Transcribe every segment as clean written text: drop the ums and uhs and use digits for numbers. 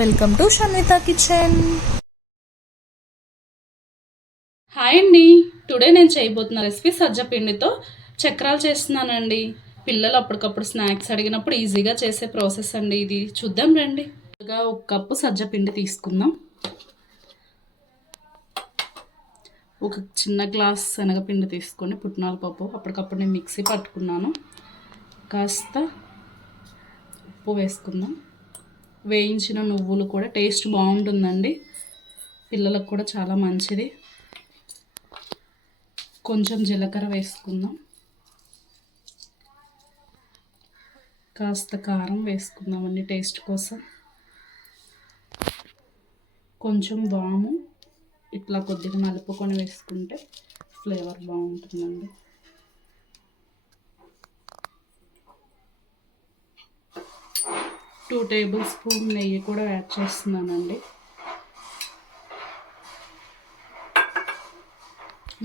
Welcome to Shanvitha kitchen. Hi అండి. Today నేను చేయబోతున్న రెసిపీ సజ్జపిండితో చక్రాలు చేస్తున్నానండి. పిల్లలు అప్పటికప్పుడు స్నాక్స్ అడిగినప్పుడు ఈజీగా చేసే ప్రాసెస్ అండి ఇది. చూద్దాం రండి. ఒక కప్పు సజ్జపిండి తీసుకుందాం. ఒక చిన్న గ్లాస్ శనగపిండి తీసుకొని పుట్నాల పప్పు అప్పటికప్పుడు నేను మిక్సీ పట్టుకున్నాను. కాస్త ఉప్పు వేసుకుందాం. వేయించిన నువ్వులు కూడా టేస్ట్ బాగుంటుందండి, పిల్లలకు కూడా చాలా మంచిది. కొంచెం జీలకర్ర వేసుకుందాం. కాస్త కారం వేసుకుందామండి టేస్ట్ కోసం. కొంచెం వాము ఇట్లా కొద్దిగా నలుపుకొని వేసుకుంటే ఫ్లేవర్ బాగుంటుందండి. టూ టేబుల్ స్పూన్ నెయ్యి కూడా యాడ్ చేస్తున్నానండి.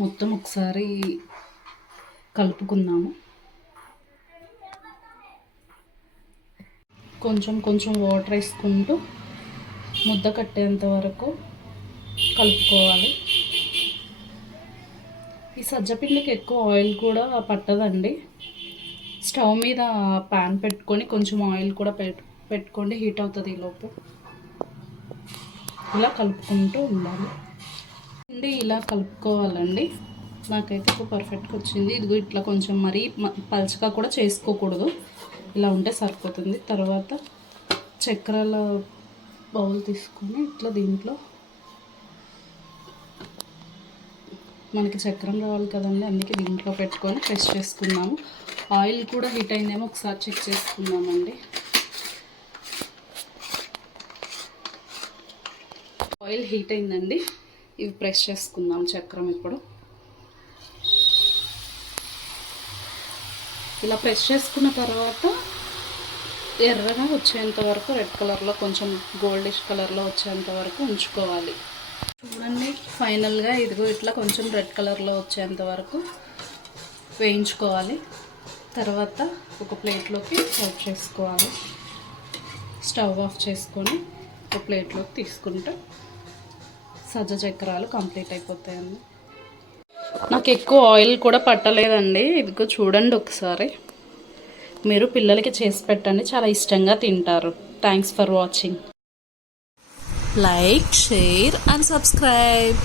మొత్తం ఒకసారి కలుపుకుందాము. కొంచెం కొంచెం వాటర్ వేసుకుంటూ ముద్ద కట్టేంత వరకు కలుపుకోవాలి. ఈ సజ్జపిండికి ఎక్కువ ఆయిల్ కూడా పట్టదండి. స్టవ్ మీద ప్యాన్ పెట్టుకొని కొంచెం ఆయిల్ కూడా పెట్టుకోండి, హీట్ అవుతుంది ఈలోపు. ఇలా కలుపుకుంటూ ఉండాలి. ఇలా కలుపుకోవాలండి. నాకైతే ఇప్పుడు పర్ఫెక్ట్గా వచ్చింది. ఇదిగో ఇట్లా కొంచెం మరీ పలుచగా కూడా చేసుకోకూడదు, ఇలా ఉంటే సరిపోతుంది. తర్వాత చక్రాల బౌల్ తీసుకొని ఇట్లా దీంట్లో మనకి చక్రం రావాలి కదండి, అందుకే దీంట్లో పెట్టుకొని ప్రెస్ చేసుకున్నాము. ఆయిల్ కూడా హీట్ అయిందేమో ఒకసారి చెక్ చేసుకుందామండి. ఆయిల్ హీట్ అయిందండి. ఇవి ప్రెస్ చేసుకుందాం చక్రం. ఇప్పుడు ఇలా ప్రెస్ చేసుకున్న తర్వాత ఎర్రగా వచ్చేంత వరకు, రెడ్ కలర్లో కొంచెం గోల్డిష్ కలర్లో వచ్చేంత వరకు ఉంచుకోవాలి. చూడండి, ఫైనల్గా ఇదిగో ఇట్లా కొంచెం రెడ్ కలర్లో వచ్చేంత వరకు వేయించుకోవాలి. తర్వాత ఒక ప్లేట్లోకి సర్వ్ చేసుకోవాలి. స్టవ్ ఆఫ్ చేసుకొని ఒక ప్లేట్లోకి తీసుకుంటే సజ్జ చక్రాలు కంప్లీట్ అయిపోతాయండి. నాకు ఎక్కువ ఆయిల్ కూడా పట్టలేదండి. ఇదిగో చూడండి ఒకసారి. మీరు పిల్లలకి చేసి పెట్టండి, చాలా ఇష్టంగా తింటారు. Thanks for watching. Like, share and subscribe.